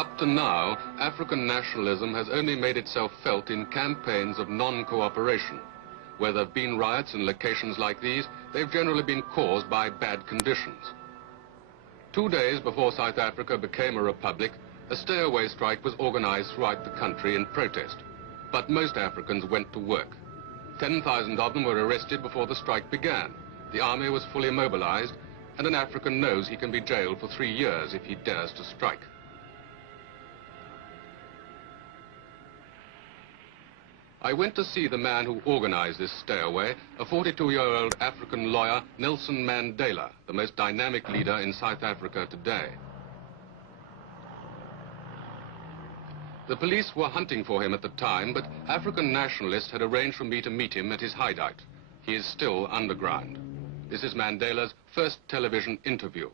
Up to now, African nationalism has only made itself felt in campaigns of non-cooperation. Where there have been riots in locations like these, they've generally been caused by bad conditions. 2 days before South Africa became a republic, a stay-away strike was organized throughout the country in protest. But most Africans went to work. 10,000 of them were arrested before the strike began. The army was fully mobilized, and an African knows he can be jailed for 3 years if he dares to strike. I went to see the man who organized this stay-away, a 42-year-old African lawyer, Nelson Mandela, the most dynamic leader in South Africa today. The police were hunting for him at the time, but African nationalists had arranged for me to meet him at his hideout. He is still underground. This is Mandela's first television interview.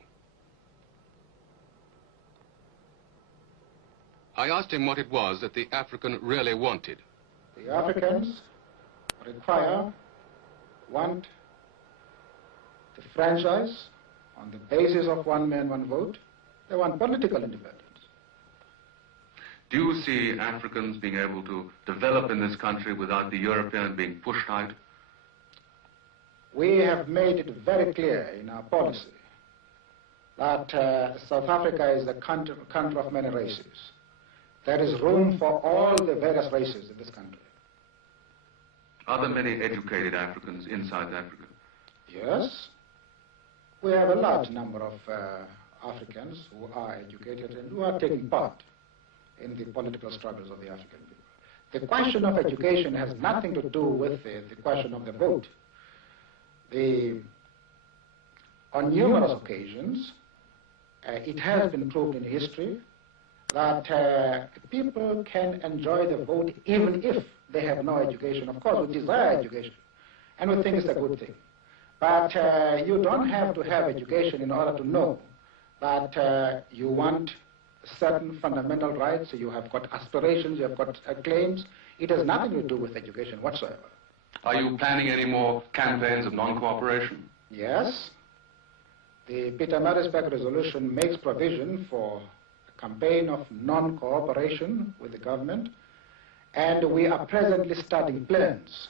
I asked him what it was that the African really wanted. The Africans want the franchise on the basis of one man, one vote. They want political independence. Do you see Africans being able to develop in this country without the Europeans being pushed out? We have made it very clear in our policy that South Africa is a country of many races. There is room for all the various races in this country. Are there many educated Africans in South Africa? Yes. We have a large number of Africans who are educated and who are taking part in the political struggles of the African people. The question of education has nothing to do with the question of the vote. On numerous occasions, it has been proved in history that people can enjoy the vote even if they have no education. Of course, we desire education, and we think it's a good thing. But you don't have to have education in order to know that you want certain fundamental rights, you have got aspirations, you have got claims. It has nothing to do with education whatsoever. Are you planning any more campaigns of non-cooperation? Yes. The Pietermaritzburg resolution makes provision for a campaign of non-cooperation with the government, and we are presently studying plans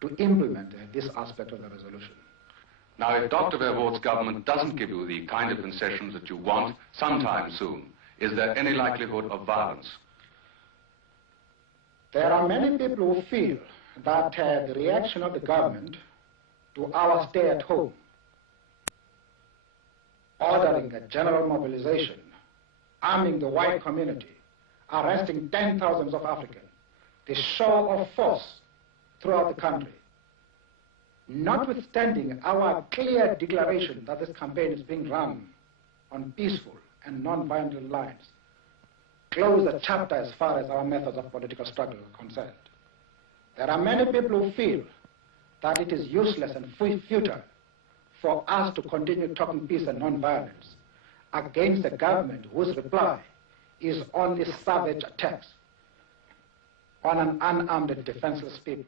to implement this aspect of the resolution. Now, if Dr. Verwoerd's government doesn't give you the kind of concessions that you want sometime soon, is there any likelihood of violence? There are many people who feel that the reaction of the government to our stay at home, ordering a general mobilization, arming the white community, arresting 10,000s of Africans, the show of force throughout the country, notwithstanding our clear declaration that this campaign is being run on peaceful and non-violent lines, close the chapter as far as our methods of political struggle are concerned. There are many people who feel that it is useless and futile for us to continue talking peace and non-violence against a government whose reply is only savage attacks on an unarmed and defenseless people.